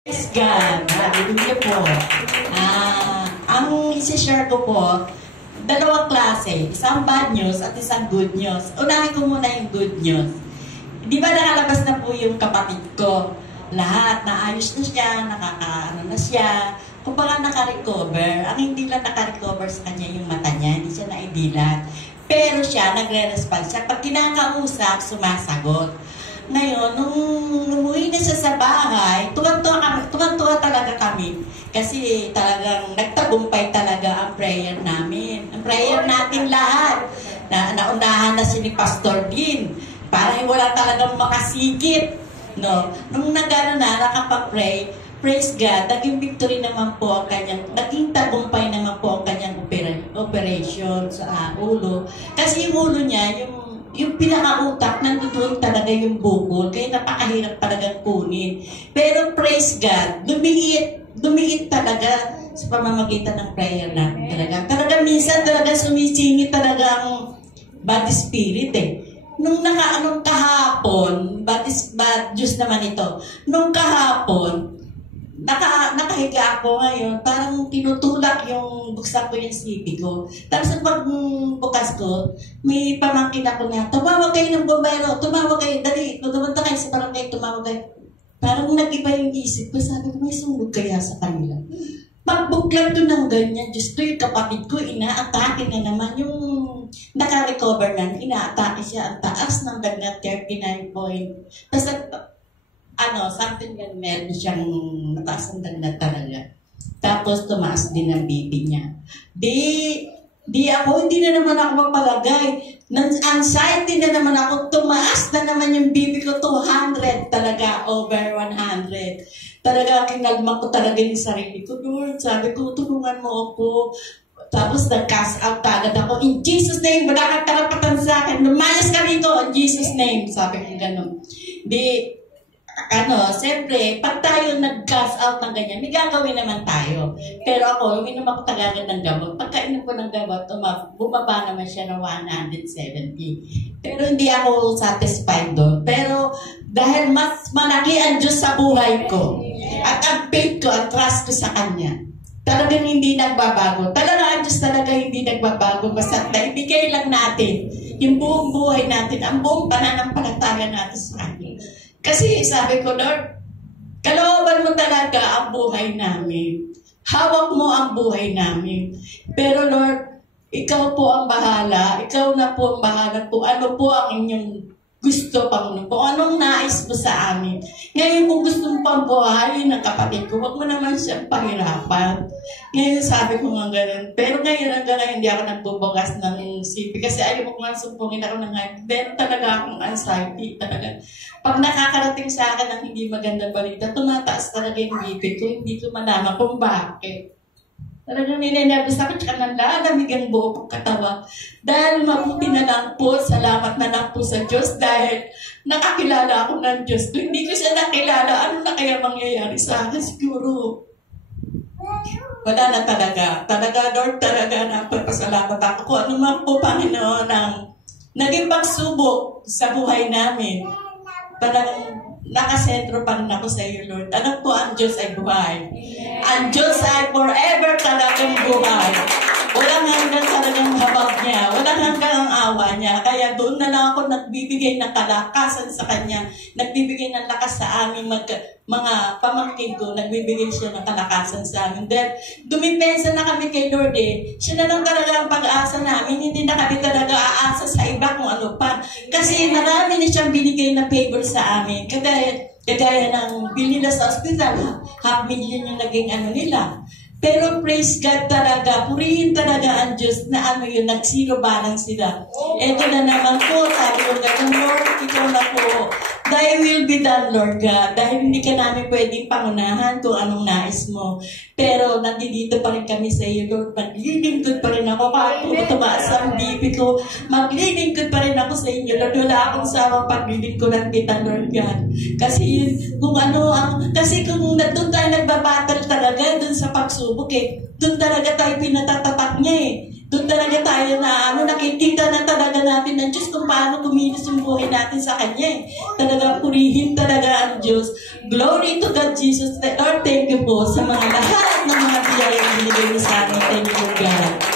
Praise God. Hallelujah po. Ang isi-share ko po, dalawang klase. Isang bad news at isang good news. Unahin ko muna yung good news. Di ba nakalabas na po yung kapatid ko? Lahat, naayos na siya, nakakaano na siya. Kumbaga naka-recover. Ang hindi lang naka-recover sa kanya yung mata niya, hindi siya naidilat. Pero siya, nagre-respond siya. Pag kinakausap, sumasagot. Ngayon, nung umuwi na siya sa bahay, tuwan-tuwa talaga kami. Kasi talagang nagtagumpay talaga ang prayer namin. Ang prayer natin lahat. Naunahan na si ni Pastor Dean. Parang wala talagang makasigit. No? Nung nakapag-pray, praise God, naging victory naman po ang kanyang, naging tagumpay naman po ang kanyang operation sa ulo. Kasi yung ulo niya, yung pinaka-utak, nandoon talaga yung bukol, kaya napakahirap talagang kunin. Pero praise God, dumiit talaga sa pamamagitan ng prayer natin talaga. Minsan talaga sumisingit talaga ang body spirit eh. Nung kahapon, bad Diyos naman ito, nung kahapon, nakahiga ako ngayon, parang tinutulak buksan ko yung CV ko. Tapos pag bukas ko, may pamangkin ako na, tumawag kayo ng bumbero, tumawag kayo, dali, tumunta kayo sa barangay, tumawag kayo. Parang nag-iba yung isip ko, sabi ko, may sunog kaya sa kanila. Pagbuklat ko ng ganyan, Diyos ko, yung kapatid ko, inaatake na naman, yung naka-recover na, inaatake siya, ang taas ng dagnat, 39 point. Tapos something yan, meron siyang mataas ng dagnat talaga. Tapos tumaas din ang bibi niya. Hindi na naman ako mapalagay. Anxiety na naman ako, tumaas na naman yung bibi ko, 200 talaga, over 100. Talaga, kinalma ko talaga yung sarili ko. Lord, sabi ko, tulungan mo ako. Tapos nag-cast out agad ako, in Jesus' name, wala kang karapatan sa akin. Lumayas ka rito, in Jesus' name. Sabi ko gano'n. Siyempre, pag tayo nag-cast out ng ganyan, may gagawin naman tayo. Pero ako, uminom ako tagagan ng gamot. Pagkainom ko ng gamot, bumaba naman siya ng 170. Pero hindi ako satisfied doon. Pero dahil mas malaki ang Diyos sa buhay ko, at ang faith ko, ang trust ko sa Kanya, talagang hindi nagbabago. Talaga ang Diyos talaga hindi nagbabago. Basta naibigay lang natin yung buong buhay natin, ang buong pananampalataya natin sa Kanya. Kasi sabi ko, Lord, kalooban mo talaga ang buhay namin. Hawak mo ang buhay namin. Pero Lord, ikaw po ang bahala. Ikaw na po ang bahala kung ano po ang inyong gusto, Panginoon. Kung anong nais mo sa amin. Ngayon, kung gusto mo pang buhayin ng kapatid ko, huwag mo naman siyang pahirapan. Ngayon, sabi ko nga ganun. Pero ngayon, hanggang ngayon, hindi ako nagbubugas ng sipi. Kasi ayaw ko nga sumpungin ako ng ngayon. Meron talaga akong anxiety. Talaga. Pag nakakarating sa akin ng hindi magandang balita, tumataas talaga yung bibig ko. Hindi ko malaman kung bakit. Talagang ninenervous ako, tsaka nalalamig ang buong katawan. Dahil mabuti na lang po, salamat na lang po sa Diyos dahil nakakilala ako ng Diyos. Kung hindi ko siya nakilala, ano na kaya mangyayari sa akin? Siguro, wala na talaga. Talaga, Lord, talaga napapasalamat ako. Kung ano man po, Panginoon, ang naging pagsubok sa buhay namin. Talagang nakasentro pa rin ako sa iyo, Lord. Alam po, ang Diyos ay buhay. Ang Diyos ay forever talagang buhay. Walang hanggang talagang habag niya. Walang hanggang ang awa niya. Kaya doon na lang ako nagbibigay ng kalakasan sa Kanya. Nagbibigay ng lakas sa aming mga pamangkin ko. Nagbibigay siya ng kalakasan sa amin. Dahil dumipensa na kami kay Lord eh. Siya na lang talaga ang pag-asa namin. Hindi na kami talaga aasa sa iba kung ano pa. Kasi marami na siyang binigay na favor sa amin. Kagaya ng bili na sa hospital, $500,000 yung naging nila. Pero praise God talaga, purihin talaga ang Diyos na nag-zero balance sila. Ito na naman po, sabi ko ganun, Lord, ikaw na po. Thy will be done, Lord God. Dahil hindi ka namin pwedeng pangunahan kung anong nais mo. Pero nandito pa rin kami sa iyo, Lord. Maglilingkod pa rin ako. Kahit po tumaas ang bibi ko, maglilingkod pa rin ako sa inyo, Lord. Wala akong sawang paglilingkodan kita, Lord God. Kasi kung doon tayo nagbabattle talaga, doon sa pagsubok doon talaga tayo pinatatatak niya Doon talaga tayo na nakikita na talaga natin ng Diyos kung paano kumilos yung buhay natin sa Kanya eh. Talaga purihin talaga ang Diyos. Glory to God, Jesus. Lord, thank you po sa mga lahat ng mga biyayang binigay mo sa amin. Thank you, God.